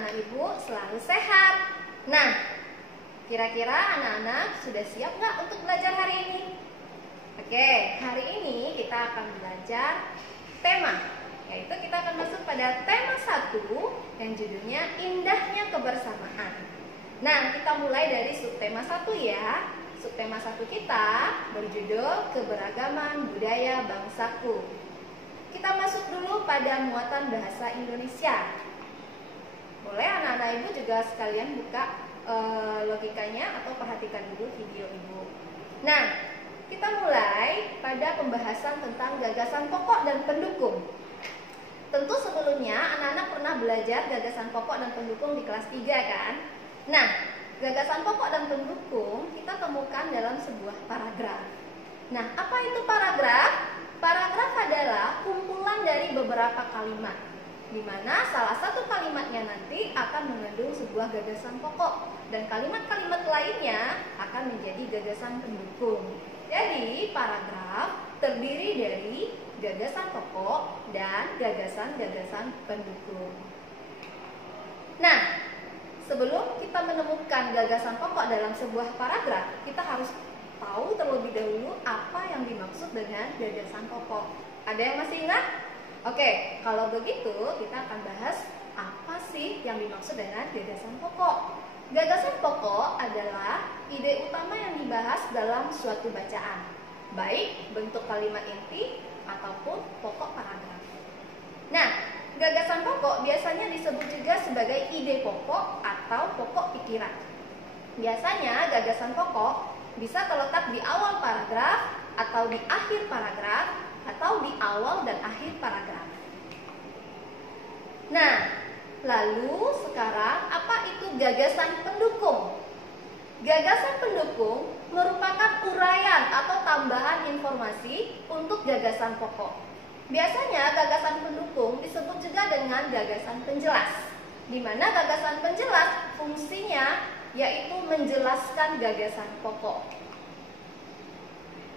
anak-anak ibu selalu sehat. Nah, kira-kira anak-anak sudah siap nggak untuk belajar hari ini? Oke, hari ini kita akan belajar tema, yaitu kita akan masuk pada tema 1 yang judulnya Indahnya Kebersamaan. Nah, kita mulai dari subtema 1 ya. Subtema 1 kita berjudul Keberagaman Budaya Bangsaku. Kita masuk dulu pada muatan bahasa Indonesia. Boleh anak-anak ibu juga sekalian buka logikanya atau perhatikan dulu video ibu. Nah, kita mulai pada pembahasan tentang gagasan pokok dan pendukung. Tentu sebelumnya anak-anak pernah belajar gagasan pokok dan pendukung di kelas 3 kan? Nah, gagasan pokok dan pendukung kita temukan dalam sebuah paragraf. Nah, apa itu paragraf? Paragraf adalah kumpulan dari beberapa kalimat, di mana salah satu kalimatnya nanti akan mengandung sebuah gagasan pokok dan kalimat-kalimat lainnya akan menjadi gagasan pendukung. Jadi, paragraf terdiri dari gagasan pokok dan gagasan-gagasan pendukung. Nah, sebelum kita menemukan gagasan pokok dalam sebuah paragraf, kita harus tahu terlebih dahulu apa yang dimaksud dengan gagasan pokok. Ada yang masih ingat? Oke, kalau begitu kita akan bahas apa sih yang dimaksud dengan gagasan pokok. Gagasan pokok adalah ide utama yang dibahas dalam suatu bacaan, baik bentuk kalimat inti ataupun pokok paragraf. Nah, gagasan pokok biasanya disebut juga sebagai ide pokok atau pokok pikiran. Biasanya gagasan pokok bisa terletak di awal paragraf atau di akhir paragraf atau di awal dan akhir paragraf. Nah, lalu sekarang apa itu gagasan pendukung? Gagasan pendukung merupakan uraian atau tambahan informasi untuk gagasan pokok. Biasanya gagasan pendukung disebut juga dengan gagasan penjelas, di mana gagasan penjelas fungsinya yaitu menjelaskan gagasan pokok.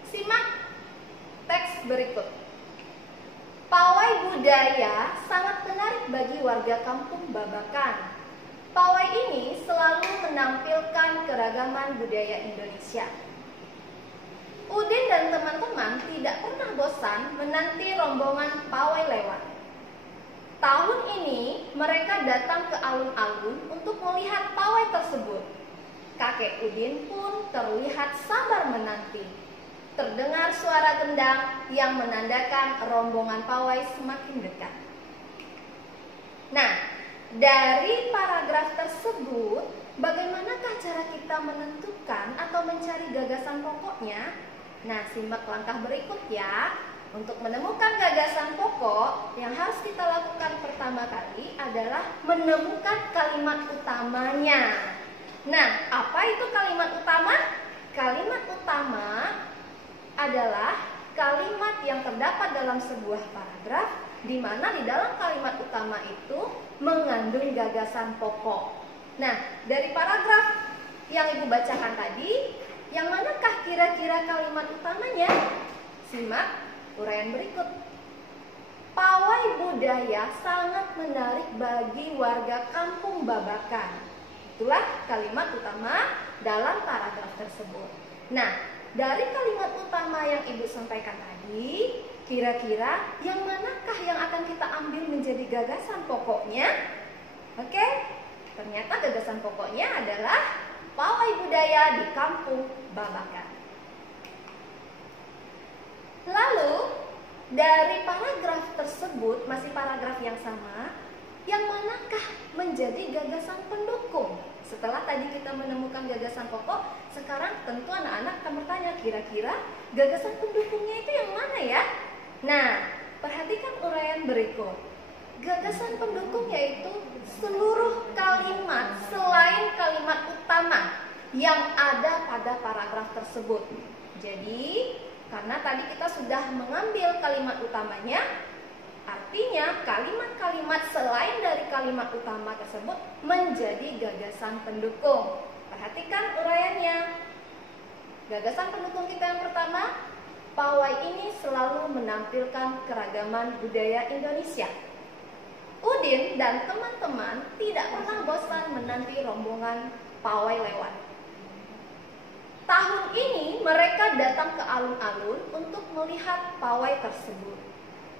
Simak teks berikut. Pawai budaya sangat menarik bagi warga kampung Babakan. Pawai ini selalu menampilkan keragaman budaya Indonesia. Udin dan teman-teman tidak pernah bosan menanti rombongan pawai lewat. Tahun ini mereka datang ke alun-alun untuk melihat pawai tersebut. Kakek Udin pun terlihat sabar menanti. Terdengar suara gendang yang menandakan rombongan pawai semakin dekat. Nah, dari paragraf tersebut, bagaimanakah cara kita menentukan atau mencari gagasan pokoknya? Nah, simak langkah berikut ya. Untuk menemukan gagasan pokok, yang harus kita lakukan pertama kali adalah menemukan kalimat utamanya. Nah, apa itu kalimat utama? Kalimat utama adalah kalimat yang terdapat dalam sebuah paragraf, di mana di dalam kalimat utama itu mengandung gagasan pokok. Nah, dari paragraf yang ibu bacakan tadi, yang manakah kira-kira kalimat utamanya? Simak uraian berikut. Pawai budaya sangat menarik bagi warga kampung Babakan. Itulah kalimat utama dalam paragraf tersebut. Nah, dari kalimat utama yang ibu sampaikan tadi, kira-kira yang manakah yang akan kita ambil menjadi gagasan pokoknya? Oke, ternyata gagasan pokoknya adalah pawai budaya di kampung Babakan. Lalu, dari paragraf tersebut, masih paragraf yang sama, yang manakah menjadi gagasan pendukung? Setelah tadi kita menemukan gagasan pokok, sekarang tentu anak-anak akan bertanya, kira-kira gagasan pendukungnya itu yang mana ya? Nah, perhatikan uraian berikut. Gagasan pendukung yaitu seluruh kalimat selain kalimat utama yang ada pada paragraf tersebut. Jadi, karena tadi kita sudah mengambil kalimat utamanya, artinya kalimat-kalimat selain dari kalimat utama tersebut menjadi gagasan pendukung. Perhatikan uraiannya. Gagasan pendukung kita yang pertama, pawai ini selalu menampilkan keragaman budaya Indonesia. Udin dan teman-teman tidak pernah menanti rombongan pawai lewat. Tahun ini mereka datang ke alun-alun untuk melihat pawai tersebut.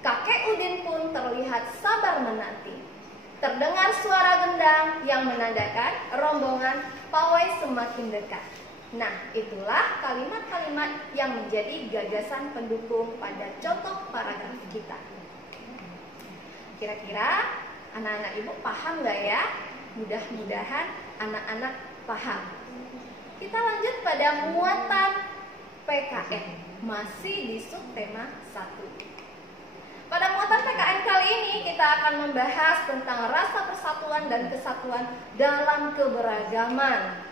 Kakek Udin pun terlihat sabar menanti. Terdengar suara gendang yang menandakan rombongan pawai semakin dekat. Nah, itulah kalimat-kalimat yang menjadi gagasan pendukung pada contoh paragraf kita. Kira-kira anak-anak ibu paham nggak ya? Mudah-mudahan anak-anak paham. Kita lanjut pada muatan PKN, masih di subtema 1. Pada muatan PKN kali ini kita akan membahas tentang rasa persatuan dan kesatuan dalam keberagaman.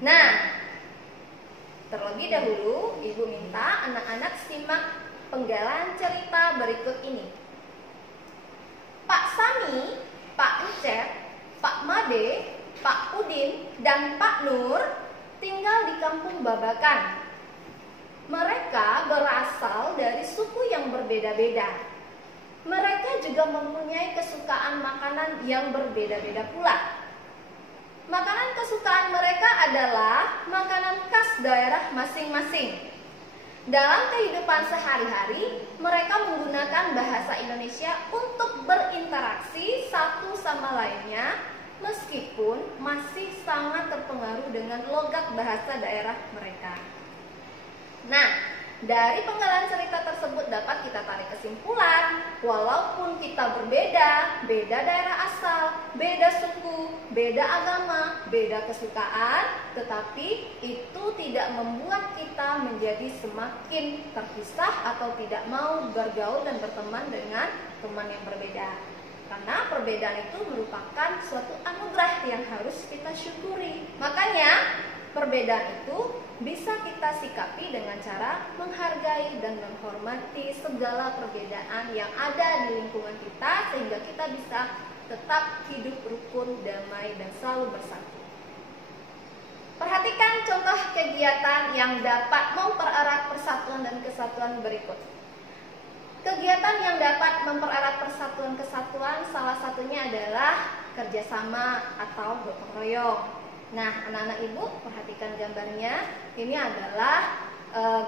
Nah, terlebih dahulu ibu minta anak-anak simak penggalan cerita berikut ini. Pak Sami, Pak Encep, Pak Made, Pak Udin, dan Pak Nur tinggal di kampung Babakan. Mereka berasal dari suku yang berbeda-beda. Mereka juga mempunyai kesukaan makanan yang berbeda-beda pula. Makanan kesukaan mereka adalah makanan khas daerah masing-masing. Dalam kehidupan sehari-hari, mereka menggunakan bahasa Indonesia untuk berinteraksi satu sama lainnya, meskipun masih sangat terpengaruh dengan logat bahasa daerah mereka. Nah, dari penggalan cerita tersebut dapat kita tarik kesimpulan, walaupun kita berbeda, beda daerah asal, beda suku, beda agama, beda kesukaan, tetapi itu tidak membuat kita menjadi semakin terpisah atau tidak mau bergaul dan berteman dengan teman yang berbeda. Karena perbedaan itu merupakan suatu anugerah yang harus kita syukuri. Makanya perbedaan itu bisa kita sikapi dengan cara menghargai dan menghormati segala perbedaan yang ada di lingkungan kita, sehingga kita bisa tetap hidup rukun, damai, dan selalu bersatu. Perhatikan contoh kegiatan yang dapat mempererat persatuan dan kesatuan berikut. Kegiatan yang dapat mempererat persatuan kesatuan salah satunya adalah kerjasama atau gotong royong. Nah, anak-anak ibu perhatikan gambarnya. Ini adalah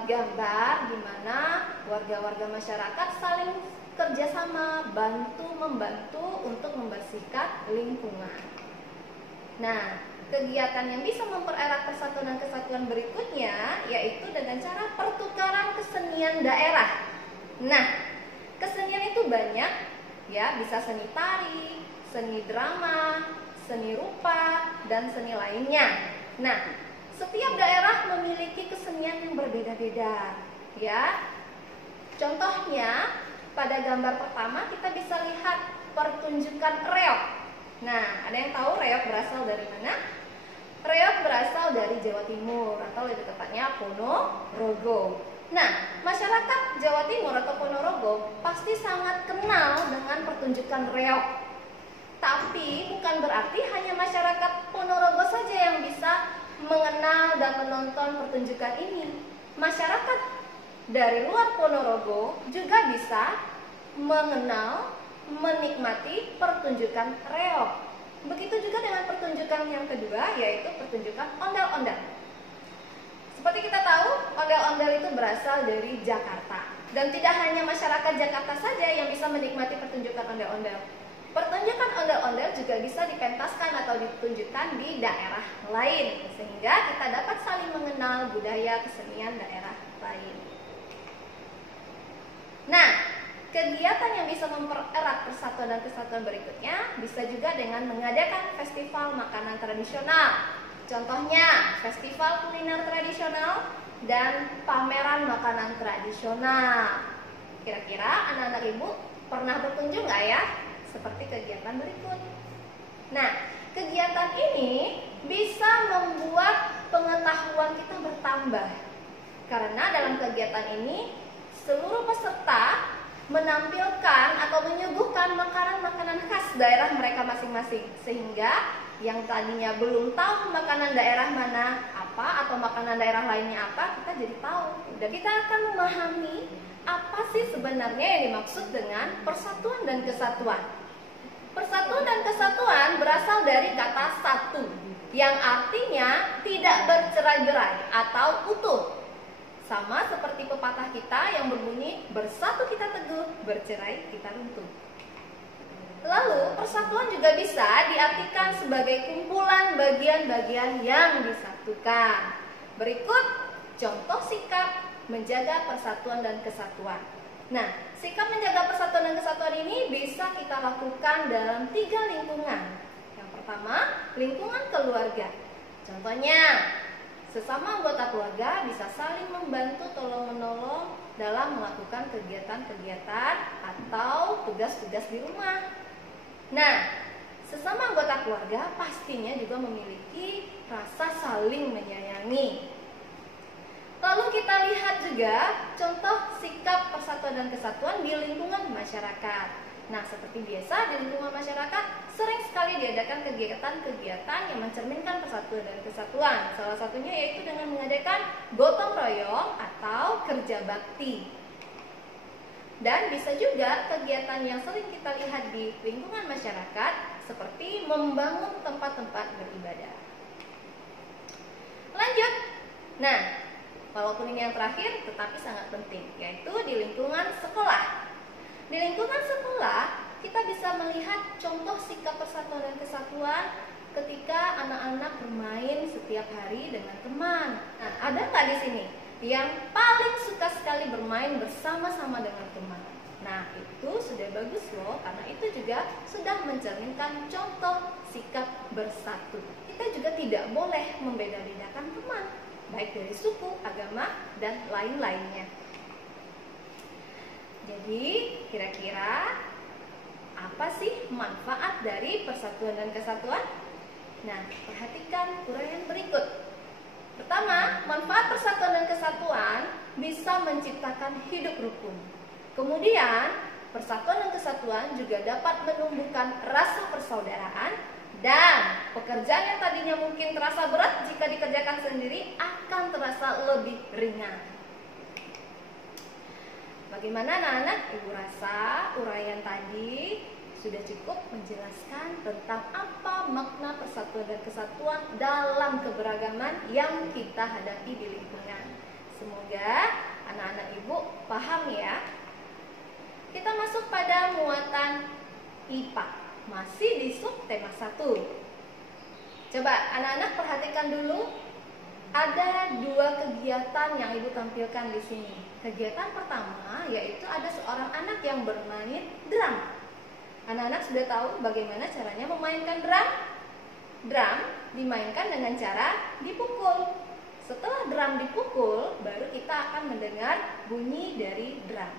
gambar di mana warga-warga masyarakat saling kerjasama, bantu-membantu untuk membersihkan lingkungan. Nah, kegiatan yang bisa mempererat persatuan dan kesatuan berikutnya yaitu dengan cara pertukaran kesenian daerah. Nah, kesenian itu banyak ya, bisa seni tari, seni drama, seni rupa, dan seni lainnya. Nah, setiap daerah memiliki kesenian yang berbeda-beda ya. Contohnya pada gambar pertama kita bisa lihat pertunjukan reog. Nah, ada yang tahu reog berasal dari mana? Reog berasal dari Jawa Timur atau lebih tepatnya Ponorogo. Nah, masyarakat Jawa Timur atau Ponorogo pasti sangat kenal dengan pertunjukan reog. Tapi bukan berarti hanya masyarakat Ponorogo saja yang bisa mengenal dan menonton pertunjukan ini. Masyarakat dari luar Ponorogo juga bisa mengenal, menikmati pertunjukan reog. Begitu juga dengan pertunjukan yang kedua, yaitu pertunjukan ondel-ondel. Seperti kita tahu, ondel-ondel itu berasal dari Jakarta. Dan tidak hanya masyarakat Jakarta saja yang bisa menikmati pertunjukan ondel-ondel. Pertunjukan ondel-ondel juga bisa dipentaskan atau ditunjukkan di daerah lain, sehingga kita dapat saling mengenal budaya kesenian daerah lain. Nah, kegiatan yang bisa mempererat persatuan dan kesatuan berikutnya bisa juga dengan mengadakan festival makanan tradisional. Contohnya, festival kuliner tradisional dan pameran makanan tradisional. Kira-kira anak-anak ibu pernah berkunjung nggak ya? Seperti kegiatan berikut. Nah, kegiatan ini bisa membuat pengetahuan kita bertambah. Karena dalam kegiatan ini, seluruh peserta menampilkan atau menyuguhkan makanan-makanan khas daerah mereka masing-masing. Sehingga yang tadinya belum tahu makanan daerah mana apa atau makanan daerah lainnya apa, kita jadi tahu. Dan kita akan memahami apa sih sebenarnya yang dimaksud dengan persatuan dan kesatuan. Persatuan dan kesatuan berasal dari kata satu yang artinya tidak bercerai-berai atau utuh. Sama seperti pepatah kita yang berbunyi, bersatu kita teguh, bercerai kita runtuh. Lalu, persatuan juga bisa diartikan sebagai kumpulan bagian-bagian yang disatukan. Berikut contoh sikap menjaga persatuan dan kesatuan. Nah, sikap menjaga persatuan dan kesatuan ini bisa kita lakukan dalam 3 lingkungan. Yang pertama, lingkungan keluarga. Contohnya, sesama anggota keluarga bisa saling membantu tolong-menolong dalam melakukan kegiatan-kegiatan atau tugas-tugas di rumah. Nah, sesama anggota keluarga pastinya juga memiliki rasa saling menyayangi. Lalu kita lihat juga contoh sikap persatuan dan kesatuan di lingkungan masyarakat. Nah, seperti biasa di lingkungan masyarakat sering sekali diadakan kegiatan-kegiatan yang mencerminkan persatuan dan kesatuan. Salah satunya yaitu dengan mengadakan gotong royong atau kerja bakti. Dan bisa juga kegiatan yang sering kita lihat di lingkungan masyarakat seperti membangun tempat-tempat beribadah. Lanjut. Nah, walaupun ini yang terakhir, tetapi sangat penting, yaitu di lingkungan sekolah. Di lingkungan sekolah, kita bisa melihat contoh sikap persatuan dan kesatuan ketika anak-anak bermain setiap hari dengan teman. Nah, ada nggak di sini yang paling suka sekali bermain bersama-sama dengan teman? Nah, itu sudah bagus loh, karena itu juga sudah mencerminkan contoh sikap bersatu. Kita juga tidak boleh membeda-bedakan teman, baik dari suku, agama, dan lain-lainnya. Jadi, kira-kira apa sih manfaat dari persatuan dan kesatuan? Nah, perhatikan uraian berikut. Pertama, manfaat persatuan dan kesatuan bisa menciptakan hidup rukun. Kemudian, persatuan dan kesatuan juga dapat menumbuhkan rasa persaudaraan. Dan pekerjaan yang tadinya mungkin terasa berat jika dikerjakan sendiri akan terasa lebih ringan. Bagaimana anak-anak? Ibu rasa uraian tadi sudah cukup menjelaskan tentang apa makna persatuan dan kesatuan dalam keberagaman yang kita hadapi di lingkungan. Semoga anak-anak ibu paham ya. Kita masuk pada muatan IPA. Masih di sub tema 1. Coba anak-anak perhatikan dulu. Ada 2 kegiatan yang ibu tampilkan di sini. Kegiatan pertama yaitu ada seorang anak yang bermain drum. Anak-anak sudah tahu bagaimana caranya memainkan drum? Drum dimainkan dengan cara dipukul. Setelah drum dipukul, baru kita akan mendengar bunyi dari drum.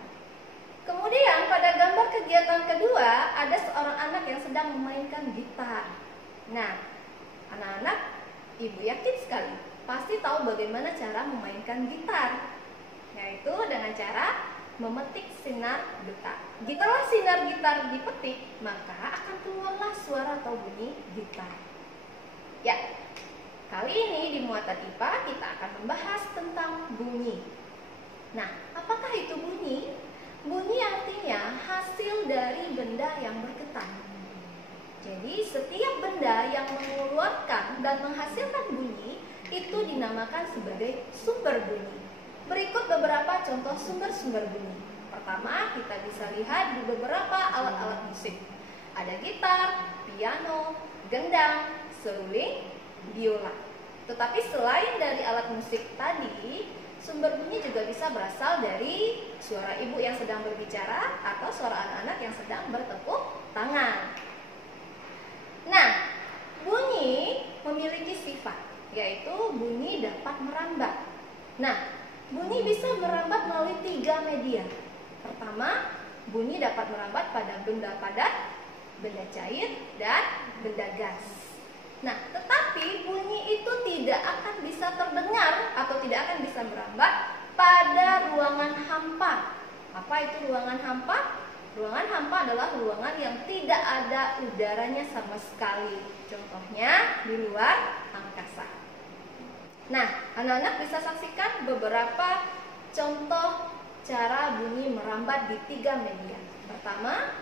Kemudian pada gambar kegiatan kedua ada seorang anak yang sedang memainkan gitar. Nah, anak-anak, ibu yakin sekali pasti tahu bagaimana cara memainkan gitar, yaitu dengan cara memetik sinar gitar. Jikalau sinar gitar dipetik, maka akan keluarlah suara atau bunyi gitar. Ya, kali ini di muatan IPA kita akan membahas tentang bunyi. Nah, apakah itu bunyi? Bunyi artinya hasil dari benda yang bergetar. Jadi setiap benda yang mengeluarkan dan menghasilkan bunyi itu dinamakan sebagai sumber bunyi. Berikut beberapa contoh sumber-sumber bunyi. Pertama, kita bisa lihat di beberapa alat-alat musik. Ada gitar, piano, gendang, seruling, biola. Tetapi selain dari alat musik tadi, sumber bunyi juga bisa berasal dari suara ibu yang sedang berbicara atau suara anak-anak yang sedang bertepuk tangan. Nah, bunyi memiliki sifat, yaitu bunyi dapat merambat. Nah, bunyi bisa merambat melalui 3 media. Pertama, bunyi dapat merambat pada benda padat, benda cair, dan benda gas. Nah, tetapi bunyi itu tidak akan bisa terdengar atau tidak akan bisa merambat pada ruangan hampa. Apa itu ruangan hampa? Ruangan hampa adalah ruangan yang tidak ada udaranya sama sekali. Contohnya di luar angkasa. Nah, anak-anak bisa saksikan beberapa contoh cara bunyi merambat di 3 media. Pertama,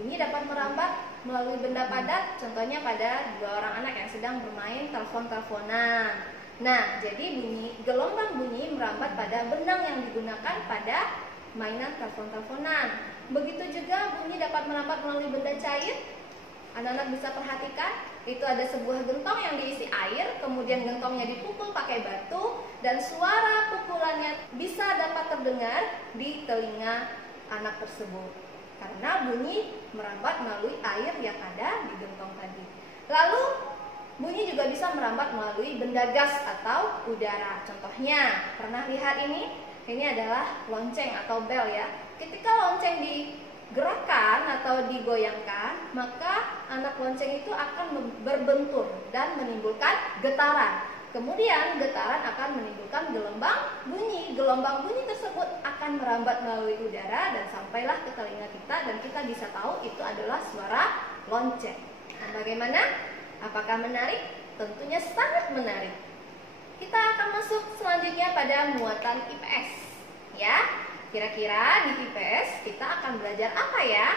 bunyi dapat merambat melalui benda padat, contohnya pada dua orang anak yang sedang bermain telepon-teleponan. Nah, jadi gelombang bunyi merambat pada benang yang digunakan pada mainan telepon-teleponan. Begitu juga bunyi dapat merambat melalui benda cair. Anak-anak bisa perhatikan, itu ada sebuah gentong yang diisi air, kemudian gentongnya dipukul pakai batu, dan suara pukulannya bisa dapat terdengar di telinga anak tersebut. Karena bunyi merambat melalui air yang ada di gentong tadi. Lalu bunyi juga bisa merambat melalui benda gas atau udara. Contohnya, pernah lihat ini? Ini adalah lonceng atau bel ya. Ketika lonceng digerakkan atau digoyangkan, maka anak lonceng itu akan berbentur dan menimbulkan getaran. Kemudian getaran akan menimbulkan gelombang bunyi. Gelombang bunyi tersebut akan merambat melalui udara dan sampailah ke telinga kita, dan kita bisa tahu itu adalah suara lonceng. Nah, bagaimana? Apakah menarik? Tentunya sangat menarik. Kita akan masuk selanjutnya pada muatan IPS. Ya, kira-kira di IPS kita akan belajar apa ya?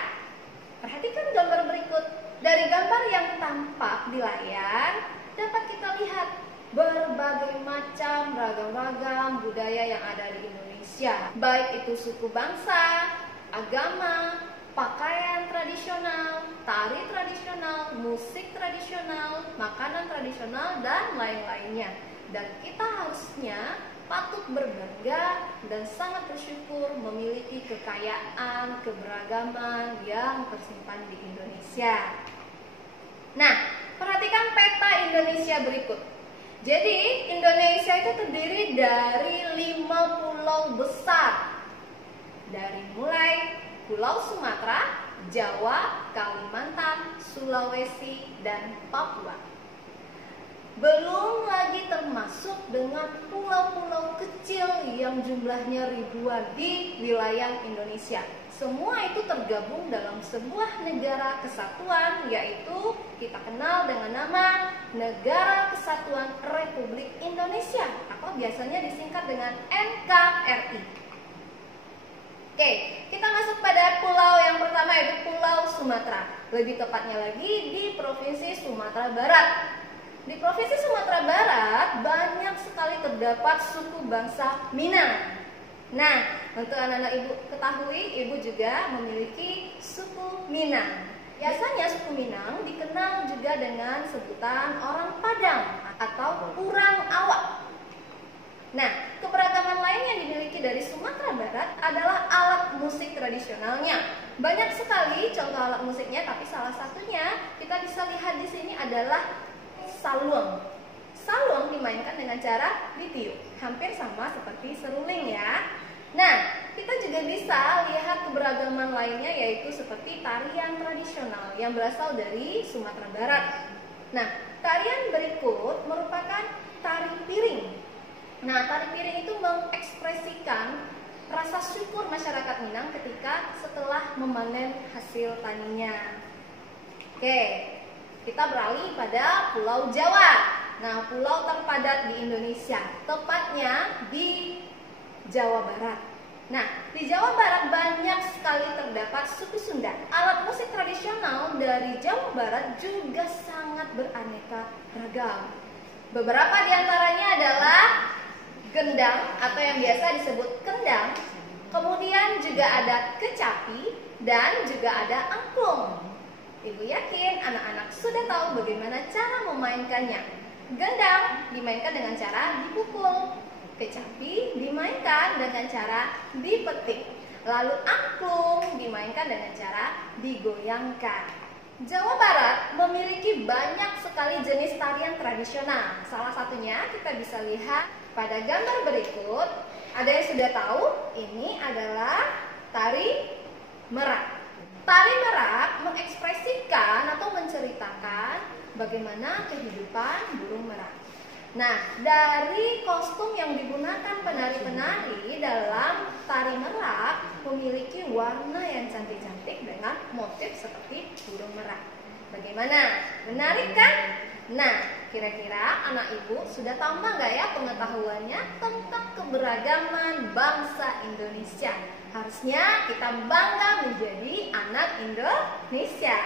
Perhatikan gambar berikut. Dari gambar yang tampak di layar, dapat kita lihat berbagai macam ragam-ragam budaya yang ada di Indonesia. Baik itu suku bangsa, agama, pakaian tradisional, tari tradisional, musik tradisional, makanan tradisional, dan lain-lainnya. Dan kita harusnya patut berbangga dan sangat bersyukur memiliki kekayaan, keberagaman yang tersimpan di Indonesia. Nah, perhatikan peta Indonesia berikut. Jadi, Indonesia itu terdiri dari 5 pulau besar. Dari mulai Pulau Sumatera, Jawa, Kalimantan, Sulawesi, dan Papua. Belum lagi termasuk dengan pulau-pulau kecil yang jumlahnya ribuan di wilayah Indonesia. Semua itu tergabung dalam sebuah negara kesatuan, yaitu kita kenal dengan nama Negara Kesatuan Republik Indonesia, atau biasanya disingkat dengan NKRI. Oke, kita masuk pada pulau yang pertama, yaitu Pulau Sumatera. Lebih tepatnya lagi di Provinsi Sumatera Barat. Di Provinsi Sumatera Barat banyak sekali terdapat suku bangsa Minang. Nah, untuk anak-anak ibu ketahui, ibu juga memiliki suku Minang. Biasanya suku Minang dikenal juga dengan sebutan orang Padang atau orang awak. Nah, keberagaman lain yang dimiliki dari Sumatera Barat adalah alat musik tradisionalnya. Banyak sekali contoh alat musiknya, tapi salah satunya kita bisa lihat di sini adalah saluang. Saluang dimainkan dengan cara ditiup, hampir sama seperti seruling ya. Nah, kita juga bisa lihat keberagaman lainnya, yaitu seperti tarian tradisional yang berasal dari Sumatera Barat. Nah, tarian berikut merupakan tari piring. Nah, tari piring itu mengekspresikan rasa syukur masyarakat Minang ketika setelah memanen hasil taninya. Oke, kita beralih pada Pulau Jawa. Nah, pulau terpadat di Indonesia, tepatnya di Jawa Barat. Nah, di Jawa Barat banyak sekali terdapat suku Sunda. Alat musik tradisional dari Jawa Barat juga sangat beraneka ragam. Beberapa di antaranya adalah gendang atau yang biasa disebut kendang, kemudian juga ada kecapi, dan juga ada angklung. Ibu yakin anak-anak sudah tahu bagaimana cara memainkannya. Gendang dimainkan dengan cara dipukul, kecapi dimainkan dengan cara dipetik, lalu angklung dimainkan dengan cara digoyangkan. Jawa Barat memiliki banyak sekali jenis tarian tradisional. Salah satunya kita bisa lihat pada gambar berikut. Ada yang sudah tahu? Ini adalah tari merak. Tari merak mengekspresikan atau menceritakan bagaimana kehidupan burung merak. Nah, dari kostum yang digunakan penari-penari dalam tari merak memiliki warna yang cantik-cantik dengan motif seperti burung merak. Bagaimana? Menarik kan? Nah, kira-kira anak ibu sudah tambah nggak ya pengetahuannya tentang keberagaman bangsa Indonesia? Harusnya kita bangga menjadi anak Indonesia.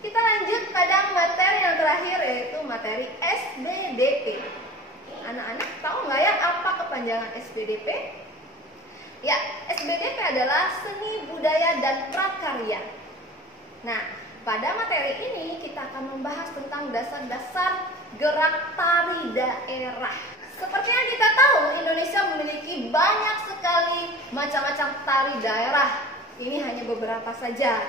Kita lanjut pada materi yang terakhir, yaitu materi SBDP. Anak-anak tahu nggak ya apa kepanjangan SBDP? Ya, SBDP adalah seni budaya dan prakarya. Nah, pada materi ini kita akan membahas tentang dasar-dasar gerak tari daerah. Seperti yang kita tahu, Indonesia memiliki banyak sekali macam-macam tari daerah. Ini hanya beberapa saja.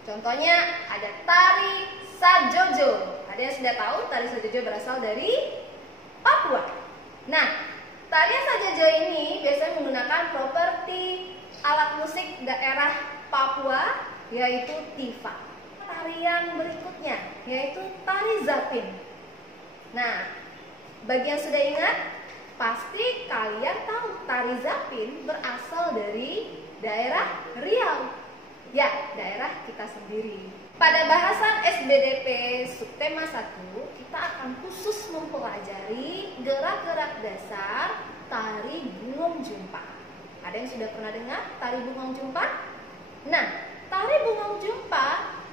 Contohnya ada tari Sajojo. Ada yang sudah tahu tari Sajojo berasal dari Papua. Nah, tarian Sajojo ini biasanya menggunakan properti alat musik daerah Papua, yaitu tifa. Tarian berikutnya yaitu tari zapin. Nah, bagi yang sudah ingat, pasti kalian tahu tari zapin berasal dari daerah Riau. Ya, daerah kita sendiri. Pada bahasan SBDP subtema 1, kita akan khusus mempelajari gerak-gerak dasar tari Bungong Jumpa. Ada yang sudah pernah dengar tari Bungong Jumpa? Nah, tari Bungong Jumpa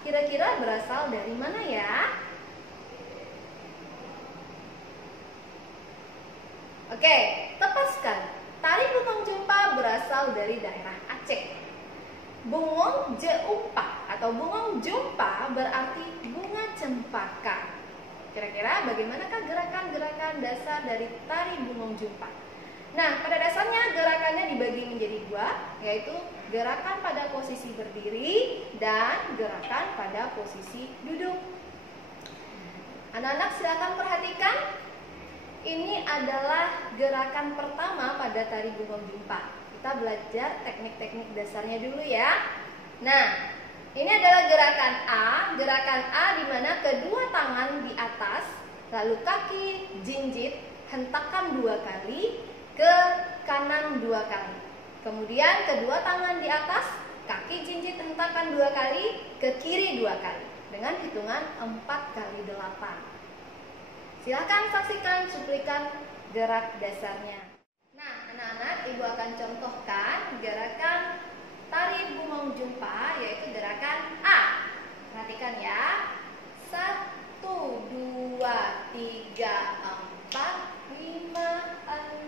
kira-kira berasal dari mana ya? Oke, tepat sekali. Tari Bungong Jumpa berasal dari daerah Aceh. Bungong Jumpa atau Bungong Jumpa berarti bunga cempaka. Kira-kira bagaimanakah gerakan-gerakan dasar dari tari Bungong Jumpa? Nah, pada dasarnya gerakannya dibagi menjadi dua, yaitu gerakan pada posisi berdiri dan gerakan pada posisi duduk. Anak-anak silakan perhatikan. Ini adalah gerakan pertama pada tari Bungong Jumpa. Kita belajar teknik-teknik dasarnya dulu ya. Nah, ini adalah gerakan A. Gerakan A di mana kedua tangan di atas, lalu kaki jinjit, hentakan 2 kali, ke kanan 2 kali. Kemudian kedua tangan di atas, kaki jinjit, hentakan 2 kali, ke kiri 2 kali. Dengan hitungan 4 kali 8. Silakan saksikan cuplikan gerak dasarnya. Nah, anak-anak, Ibu akan contohkan gerakan tari Bungong Jumpa, yaitu gerakan A. Perhatikan ya. 1, 2, 3, 4, 5,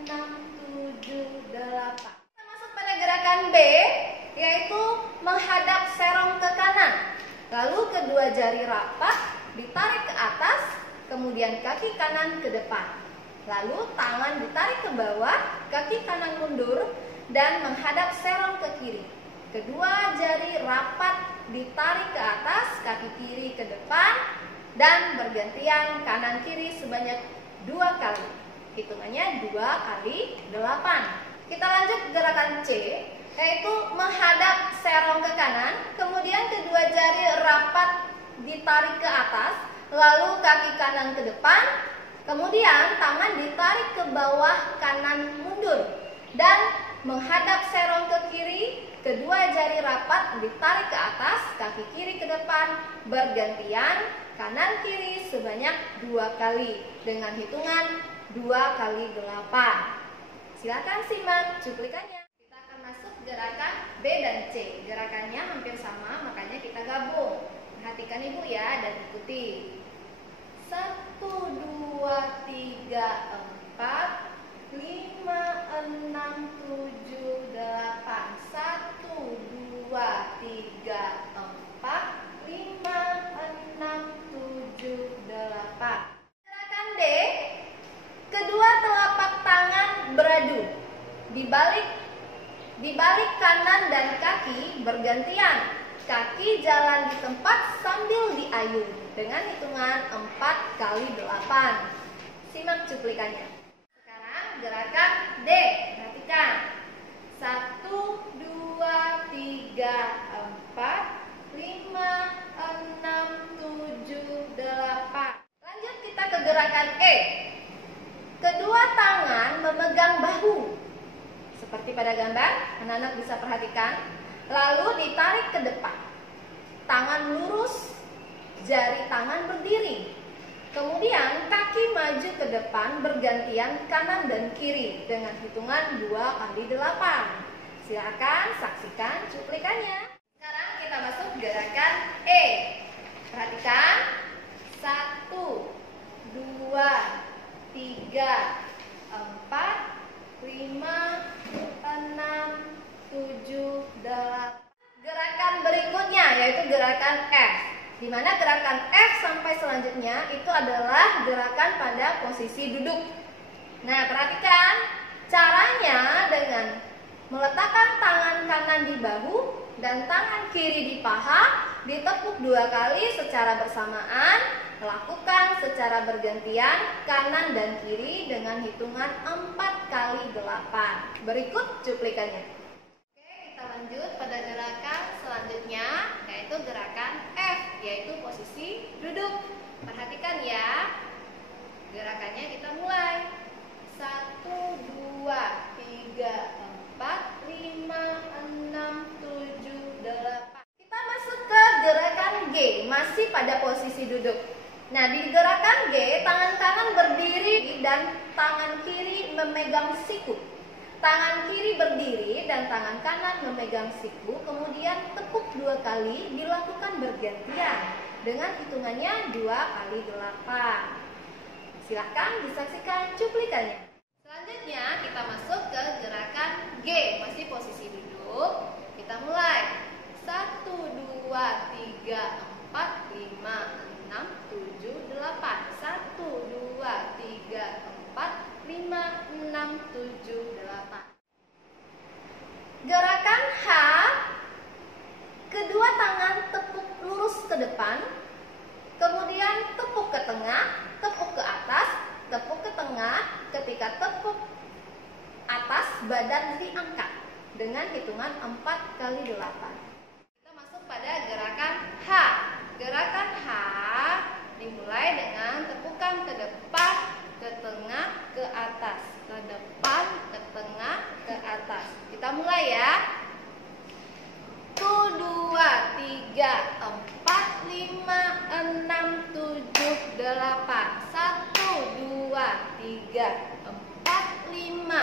6, 7, 8. Kita masuk pada gerakan B, yaitu menghadap serong ke kanan. Lalu kedua jari rapat ditarik ke atas, kemudian kaki kanan ke depan. Lalu tangan ditarik ke bawah, kaki kanan mundur dan menghadap serong ke kiri. Kedua jari rapat ditarik ke atas, kaki kiri ke depan dan bergantian kanan kiri sebanyak 2 kali. Hitungannya 2 kali 8. Kita lanjut gerakan C, yaitu menghadap serong ke kanan, kemudian kedua jari rapat ditarik ke atas, lalu kaki kanan ke depan. Kemudian tangan ditarik ke bawah, kanan mundur dan menghadap serong ke kiri. Kedua jari rapat ditarik ke atas, kaki kiri ke depan, bergantian kanan kiri sebanyak 2 kali dengan hitungan 2 kali 8. Silakan simak cuplikannya. Kita akan masuk gerakan B dan C. Gerakannya hampir sama, makanya kita gabung. Perhatikan Ibu ya dan ikuti. 1, 2, 3, 4, 5, 6, 7, 8. 1, 2, 3, 4, 5, 6, 7, 8. Gerakan D, kedua telapak tangan beradu. Dibalik kanan dan kaki bergantian. Kaki jalan di tempat sambil diayun dengan hitungan 4 kali 8. Simak cuplikannya. Sekarang gerakan D. Perhatikan. 1, 2, 3, 4, 5, 6, 7, 8. Lanjut kita ke gerakan E. Kedua tangan memegang bahu. Seperti pada gambar, anak-anak bisa perhatikan. Lalu ditarik ke depan. Tangan lurus, jari tangan berdiri. Kemudian kaki maju ke depan bergantian kanan dan kiri dengan hitungan 2 kali 8. Silakan saksikan cuplikannya. Sekarang kita masuk gerakan E. Perhatikan. 1, 2, 3, 4, 5, 6, 7, 8. Gerakan berikutnya yaitu gerakan F. Di mana gerakan F sampai selanjutnya itu adalah gerakan pada posisi duduk. Nah, perhatikan caranya dengan meletakkan tangan kanan di bahu dan tangan kiri di paha, ditepuk 2 kali secara bersamaan, lakukan secara bergantian kanan dan kiri dengan hitungan 4 kali 8. Berikut cuplikannya. Kita lanjut pada gerakan selanjutnya, yaitu gerakan F, yaitu posisi duduk. Perhatikan ya. Gerakannya kita mulai. 1, 2, 3, 4, 5, 6, 7, 8. Kita masuk ke gerakan G, masih pada posisi duduk. Nah, di gerakan G, tangan kanan berdiri dan tangan kiri memegang siku. Tangan kiri berdiri dan tangan kanan memegang siku, kemudian tepuk 2 kali, dilakukan bergantian dengan hitungannya 2 kali 8. Silahkan disaksikan cuplikannya. Selanjutnya kita masuk ke gerakan G, masih posisi duduk. Kita mulai. 1, 2, 3, 4, 5, 6, 7, 8. 1, 2, 3, 4, 5, 6, 7, 8. Gerakan H, kedua tangan tepuk lurus ke depan, kemudian tepuk ke tengah, tepuk ke atas, tepuk ke tengah. Ketika tepuk atas, badan diangkat dengan hitungan 4 kali 8. Kita masuk pada gerakan H. Gerakan H dimulai dengan tepukan ke depan, ke tengah, ke atas, ke depan, ke tengah, ke atas. Kita mulai ya. 1, 2, 3, 4, 5, 6, 7, 8. 1, 2, 3, 4, 5,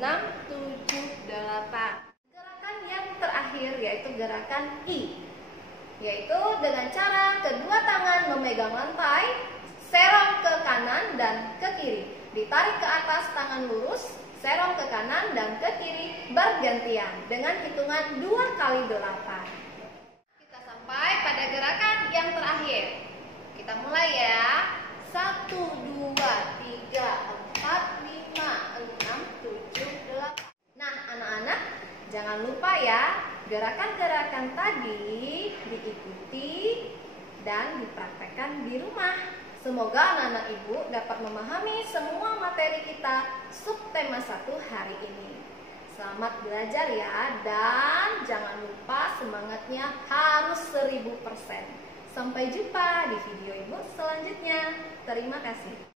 6, 7, 8. Gerakan yang terakhir yaitu gerakan I, yaitu dengan cara kedua tangan memegang lantai, serong ke kanan dan ke kiri, ditarik ke atas tangan lurus, serong ke kanan dan ke kiri bergantian dengan hitungan 2 kali 8. Kita sampai pada gerakan yang terakhir. Kita mulai ya. 1, 2, 3, 4, 5, 6, 7, 8. Nah, anak-anak, jangan lupa ya, gerakan-gerakan tadi diikuti dan dipraktekkan di rumah. Semoga anak-anak ibu dapat memahami semua materi kita subtema 1 hari ini. Selamat belajar ya, dan jangan lupa semangatnya harus 1000%. Sampai jumpa di video ibu selanjutnya. Terima kasih.